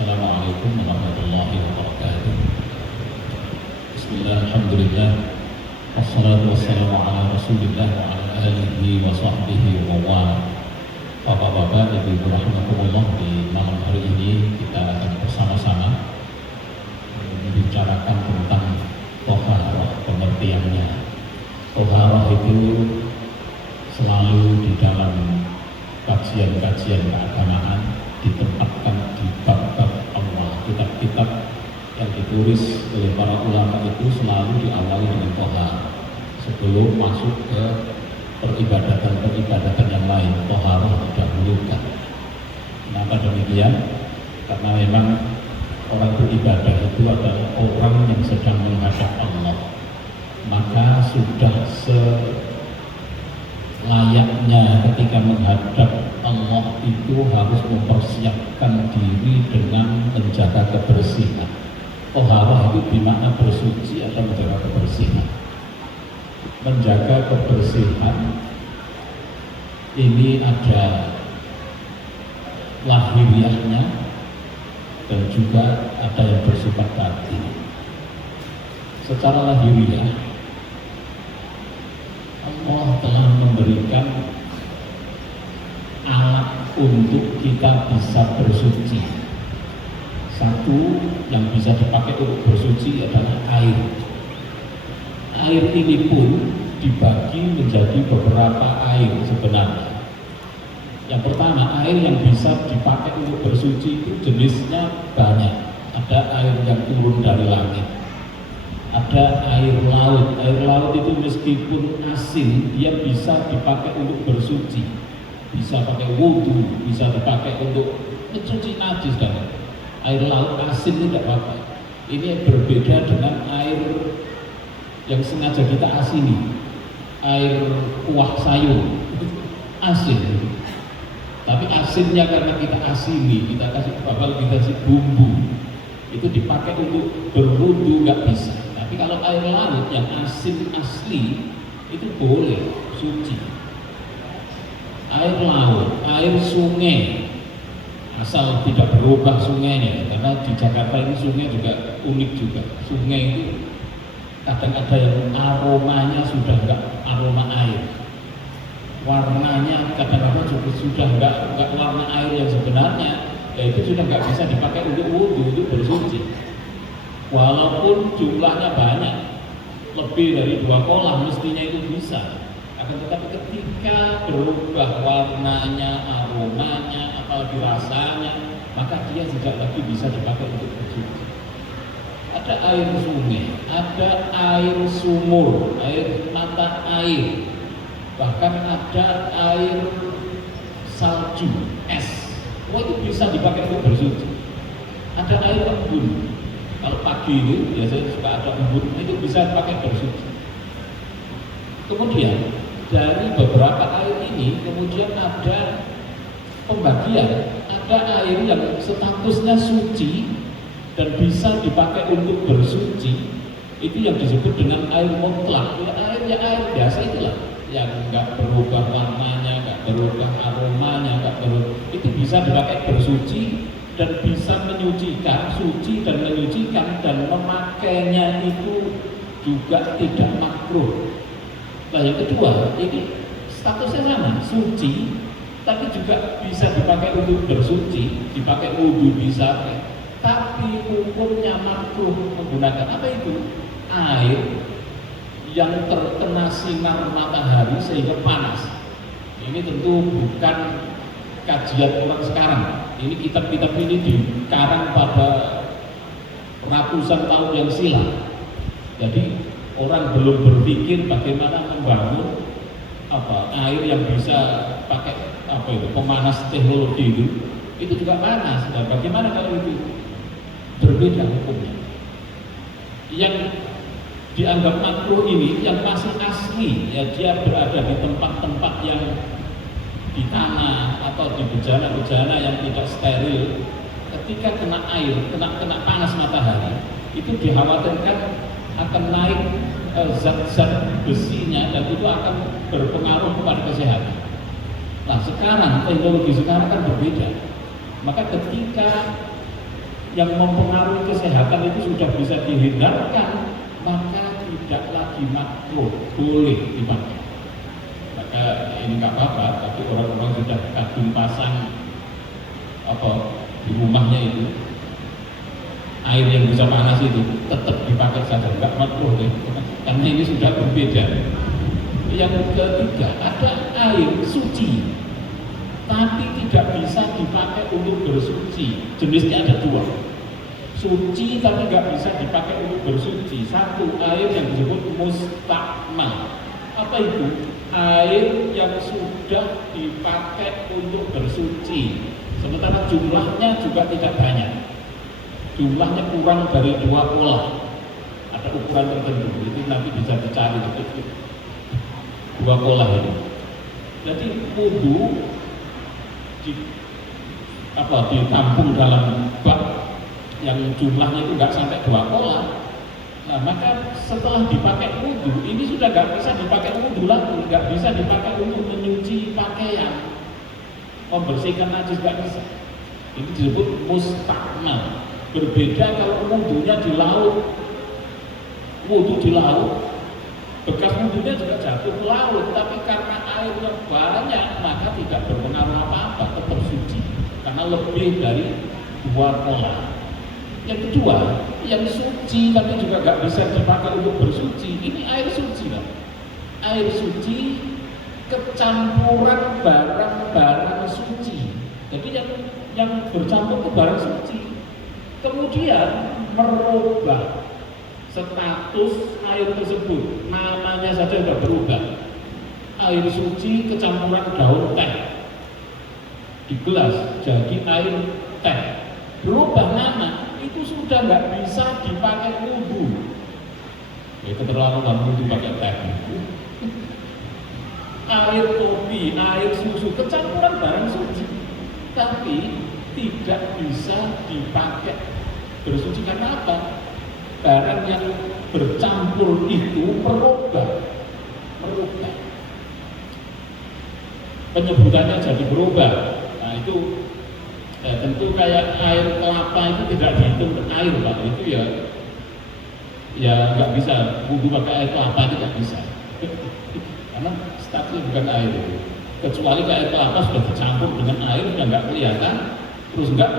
Assalamualaikum warahmatullahi wabarakatuh. Bismillah, alhamdulillah, wassalatu wassalamu ala rasulillah wa ala alihi wa sahbihi wa wala. Bapak-bapak, ibu-ibu rahmatullah, di malam hari ini kita akan bersama-sama membicarakan tentang toharah, pengertiannya. Toharah itu selalu di dalam kajian-kajian keagamaan ditempatkan di bab-bab Allah. Kitab-kitab yang ditulis oleh para ulama itu selalu diawali dengan toharah sebelum masuk ke peribadatan yang lain. Toharah didahulukan. Kenapa demikian? Karena memang orang beribadah itu adalah orang yang sedang menghadap Allah, maka sudah layaknya ketika menghadap Allah itu harus mempersiapkan diri dengan menjaga kebersihan. Toharah itu bermakna bersuci atau menjaga kebersihan. Menjaga kebersihan ini ada lahiriahnya dan juga ada yang bersifat batin. Secara lahiriah, Allah telah memberikan alat untuk kita bisa bersuci. Satu yang bisa dipakai untuk bersuci adalah air. Air ini pun dibagi menjadi beberapa air sebenarnya. Yang pertama, air yang bisa dipakai untuk bersuci itu jenisnya banyak. Ada air yang turun dari langit, ada air laut. Air laut itu meskipun asin, dia bisa dipakai untuk bersuci, bisa pakai wudhu, bisa dipakai untuk mencuci najis. Dan air laut asin itu tidak apa-apa. Ini berbeda dengan air yang sengaja kita asini, air kuah sayur itu asin. Tapi asinnya karena kita asini, kita kasih babal, kita kasih bumbu, itu dipakai untuk berwudhu nggak bisa. Tapi kalau air laut yang asin asli itu boleh suci. Air laut, air sungai, asal tidak berubah sungainya, karena di Jakarta ini sungai juga unik juga. Sungai itu kadang ada yang aromanya sudah enggak aroma air, warnanya kadang-kadang sudah enggak warna air yang sebenarnya, itu sudah enggak bisa dipakai untuk wudhu, untuk bersuci. Walaupun jumlahnya banyak, lebih dari 2 kolam mestinya itu bisa. Akan tetapi ketika berubah warnanya, aromanya, atau dirasanya, maka dia tidak lagi bisa dipakai untuk bersuci. Ada air sungai, ada air sumur, air mata air, bahkan ada air salju, es. Itu bisa dipakai untuk bersuci. Ada air embun. Kalau pagi ini biasanya suka ada embun, itu bisa dipakai bersuci. Kemudian dari beberapa air ini kemudian ada pembagian. Ada air yang statusnya suci dan bisa dipakai untuk bersuci, itu yang disebut dengan air mutlak. Air biasa itulah, yang nggak berubah warnanya, nggak berubah aromanya, itu bisa dipakai bersuci dan bisa menyucikan, suci dan menyucikan, dan memakainya itu juga tidak makruh. Nah yang kedua, ini statusnya sama, suci, tapi juga bisa dipakai untuk bersuci, dipakai wudhu bisa, tapi hukumnya makruh menggunakan apa itu? Air yang terkena sinar matahari sehingga panas. Ini tentu bukan kajian orang sekarang. Ini kitab-kitab ini dikarang pada ratusan tahun yang silam. Jadi orang belum berpikir bagaimana membangun air yang bisa pakai pemanas teknologi itu juga panas. Dan bagaimana kalau itu berbeda hukumnya? Yang dianggap makruh ini yang masih asli, ya dia berada di tempat-tempat yang di tanah atau di bejana-bejana yang tidak steril. Ketika kena air, kena panas matahari, itu dikhawatirkan akan naik zat-zat besinya dan itu akan berpengaruh kepada kesehatan. Nah sekarang teknologi sekarang kan berbeda. Maka ketika yang mempengaruhi kesehatan itu sudah bisa dihindarkan, maka tidak lagi makruh, boleh dipakai. Maka ini nggak apa-apa, tapi orang-orang sudah kadung pasang di rumahnya itu air yang bisa panas itu tetap dipakai saja, nggak makruh deh, karena ini sudah berbeda. Yang ketiga, ada air suci tapi tidak bisa dipakai untuk bersuci. Jenisnya ada dua, suci tapi nggak bisa dipakai untuk bersuci. Satu, air yang disebut mustakmal. Apa itu? Air yang sudah dipakai untuk bersuci, sementara jumlahnya juga tidak banyak, jumlahnya kurang dari 2 kolah. Ada ukuran tertentu, itu nanti bisa dicari itu 2 kolah ini. Jadi wudu ditampung dalam bak yang jumlahnya itu nggak sampai 2 kolah. Nah, maka setelah dipakai wudu, ini sudah nggak bisa dipakai wudu lagi, nggak bisa dipakai untuk menyuci pakaian, membersihkan najis, nggak bisa. Ini disebut mustakmal. Berbeda kalau wudunya di laut. Wudu di laut, bekas wudunya juga jatuh ke laut, tapi karena airnya banyak maka tidak berpengaruh apa-apa, tetap suci karena lebih dari 2 kolah. Yang kedua, yang suci tapi juga nggak bisa dipakai untuk bersuci, ini air suci lah. Air suci kecampuran barang-barang suci. Jadi yang bercampur ke barang suci, kemudian merubah status air tersebut, namanya saja sudah berubah. Air suci kecampuran daun teh di gelas jadi air teh, berubah nama, itu sudah nggak bisa dipakai wudu. Ya keterlaluan wudu pakai teh. Air kopi, air susu kecampuran barang suci, tapi tidak bisa dipakai bersuci karena apa? Barang yang bercampur itu merubah. Penyebutannya jadi berubah. Nah itu tentu kayak air kelapa itu tidak dihitung air Pak, itu ya nggak bisa wudu pakai air kelapa, itu nggak bisa karena statusnya bukan air itu. Kecuali air kelapa sudah dicampur dengan air, sudah nggak kelihatan, terus nggak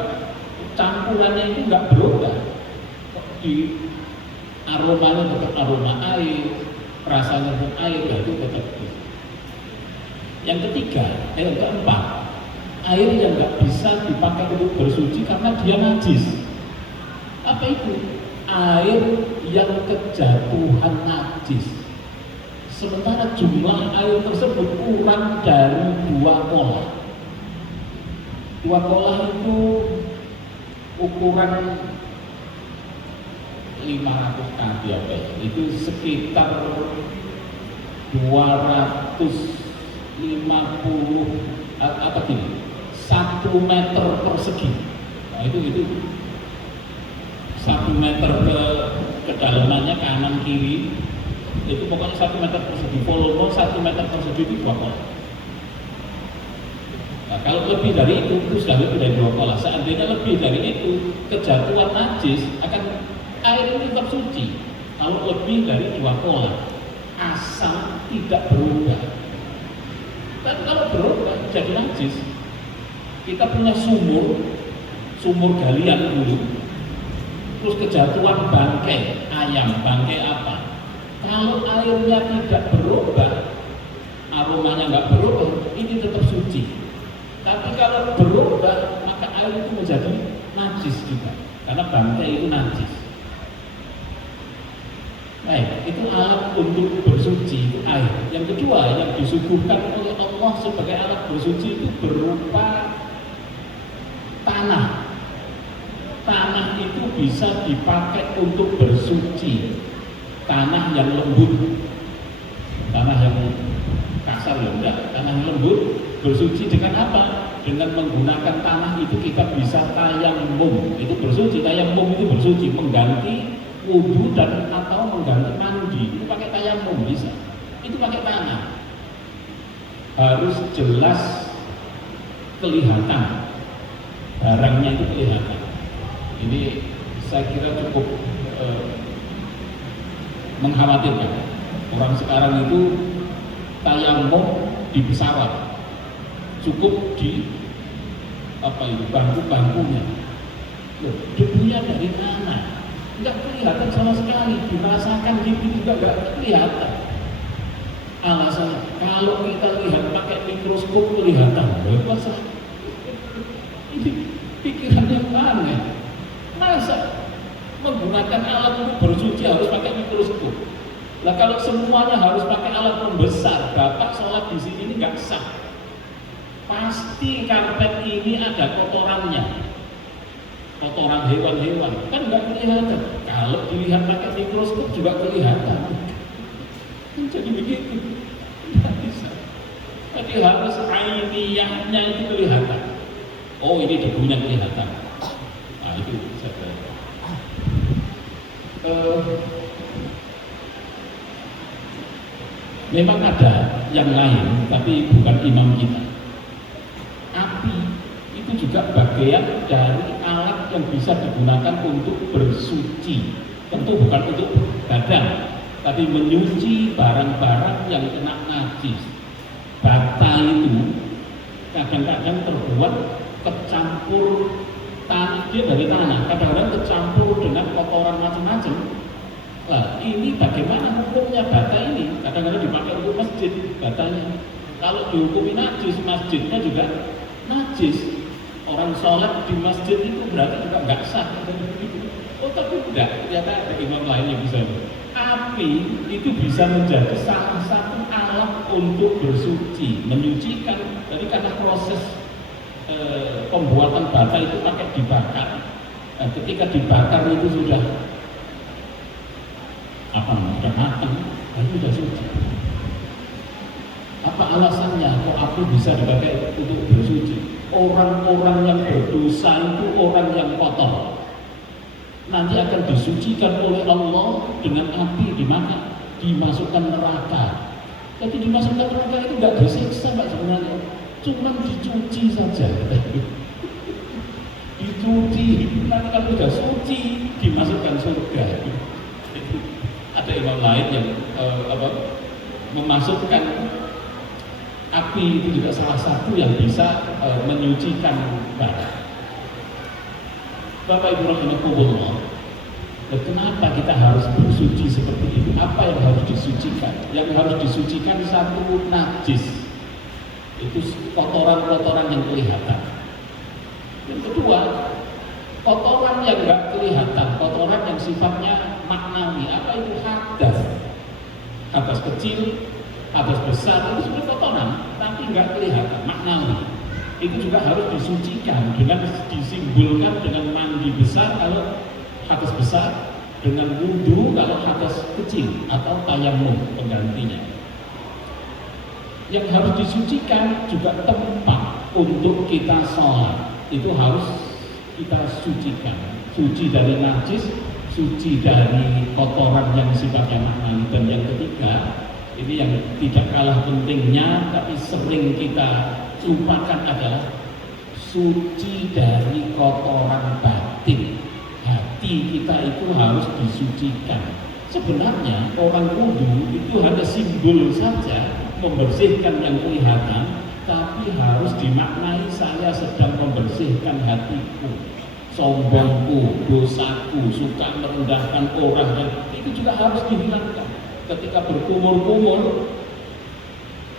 campurannya itu nggak berubah, di aromanya tetap aroma air, rasanya pun air, ya itu tetap. Yang ketiga, yang keempat, air yang nggak bisa dipakai untuk bersuci karena dia najis. Apa itu? Air yang kejatuhan najis, sementara jumlah air tersebut kurang dari 2 kolah. 2 kolah itu ukuran 500 kg itu sekitar 250 1 meter persegi. Nah itu 1 meter ke kedalamannya kanan kiri itu pokoknya 1 meter persegi, volume 1 meter persegi itu 2 kolah. Nah, kalau lebih dari itu sudah lebih dari 2 kolah. Seandainya lebih dari itu, kejatuhan najis akan air ini tetap suci. Kalau lebih dari 2 kolah, asam tidak berubah. Dan kalau berubah jadi najis. Kita punya sumur galian dulu, terus kejatuhan bangkai ayam, bangkai apa? Kalau airnya tidak berubah, aromanya nggak berubah, ini tetap suci. Tapi kalau berubah, maka air itu menjadi najis juga, karena bangkai itu najis. Baik, itu alat untuk bersuci, itu air. Yang kedua, yang disuguhkan oleh Allah sebagai alat bersuci itu berupa tanah. Tanah itu bisa dipakai untuk bersuci. Tanah yang lembut, tanah yang kasar ya enggak, tanah yang lembut bersuci dengan apa? Dengan menggunakan tanah itu kita bisa tayamum, itu bersuci. Tayamum itu bersuci, mengganti wudu dan atau mengganti mandi, itu pakai tayamum bisa. Itu pakai tanah. Harus jelas kelihatan, barangnya itu kelihatan. Ini saya kira cukup mengkhawatirkan. Orang sekarang itu tayamum di pesawat, cukup di bangku-bangkunya. Loh, debunya dari mana? Nggak kelihatan sama sekali, dirasakan gitu juga nggak kelihatan. Alasannya, kalau kita lihat pakai mikroskop kelihatan. Ini pikiran yang aneh. Masa menggunakan alat untuk bersuci harus pakai mikroskop? Lah kalau semuanya harus pakai alat pembesar, Bapak sholat di sini ini nggak sah. Pasti karpet ini ada kotorannya, kotoran hewan-hewan, kan nggak kelihatan. Kalau dilihat pakai mikroskop juga kelihatan. Jadi begitu, nggak bisa. Jadi harus ainiyahnya itu kelihatan. Oh, ini debunya kelihatan. Nah itu saya kira. Memang ada yang lain, tapi bukan imam kita. Api itu juga bagian dari alat yang bisa digunakan untuk bersuci. Tentu bukan untuk badan, tapi menyuci barang-barang yang kena najis. Bata itu kadang-kadang terbuat kecampur dia dari tanah, kadang-kadang kecampur dengan kotoran macam-macam. Nah, ini bagaimana hukumnya bata ini? Kadang-kadang dipakai untuk masjid batanya. Kalau dihukumi najis, masjidnya juga najis. Orang sholat di masjid itu berarti juga nggak sah. Oh tapi tidak, ternyata ada imam lain yang bisa. Api itu bisa menjadi salah satu alat untuk bersuci, menyucikan. Jadi karena proses pembuatan bata itu pakai dibakar. Nah, ketika dibakar itu sudah sudah matang, itu sudah suci. Apa alasannya kok api bisa dipakai untuk bersuci? Orang-orang yang berdosa itu orang yang kotor, nanti akan disucikan oleh Allah dengan api dimasukkan neraka. Jadi dimasukkan neraka itu nggak disiksa Pak sebenarnya, cuma dicuci saja. Dicuci, nanti kalau sudah suci dimasukkan surga. Ada imam lain yang memasukkan api itu juga salah satu yang bisa menyucikan barang. Bapak Ibu rahimakumullah, kenapa kita harus bersuci seperti itu? Apa yang harus disucikan? Yang harus disucikan satu najis, itu kotoran-kotoran yang kelihatan. Yang kedua, kotoran yang nggak kelihatan, kotoran yang sifatnya maknawi. Apa itu hadas? Hadas kecil, hadas besar itu sudah kotoran, tapi nggak kelihatan, maknawi. Itu juga harus disucikan dengan disimbolkan dengan mandi besar kalau hadas besar, dengan wudu kalau hadas kecil atau tayamum penggantinya. Yang harus disucikan juga tempat untuk kita sholat, itu harus kita sucikan, suci dari najis, suci dari kotoran yang sifatnya maknawi. Dan yang ketiga, ini yang tidak kalah pentingnya tapi sering kita lupakan adalah suci dari kotoran batin. Hati kita itu harus disucikan. Sebenarnya orang wudu itu hanya simbol saja, membersihkan yang kelihatan, tapi harus dimaknai saya sedang membersihkan hatiku, sombongku, dosaku, suka merendahkan orang, dan itu juga harus dihilangkan. Ketika berkumur-kumur,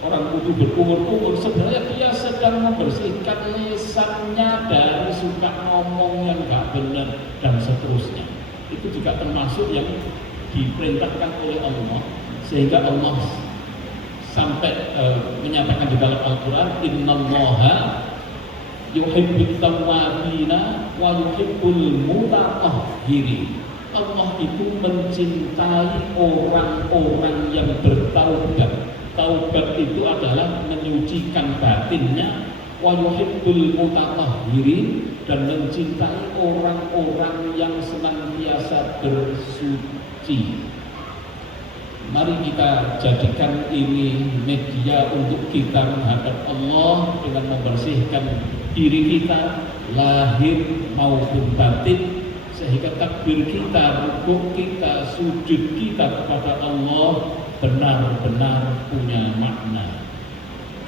orang wudu berkumur-kumur, sebenarnya dia sedang membersihkan lisannya dari suka ngomong yang gak benar dan seterusnya. Itu juga termasuk yang diperintahkan oleh Allah, sehingga Allah sampai menyatakan di dalam Al-Quran, innallaha yuhibbut tawwabina wa yuhibbul mutatahhirin. Allah itu mencintai orang-orang yang bertaubat. Taubat itu adalah menyucikan batinnya, wa yuhibbul mutatahhirin, dan mencintai orang-orang yang senantiasa bersuci. Mari kita jadikan ini media untuk kita menghadap Allah dengan membersihkan diri kita, lahir maupun batin, sehingga takbir kita, rukuk kita, sujud kita kepada Allah benar-benar punya makna.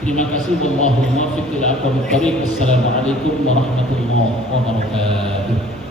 Terima kasih. Wallahu muwaffiq ila aqwamit thoriq. Assalamualaikum warahmatullahi wabarakatuh.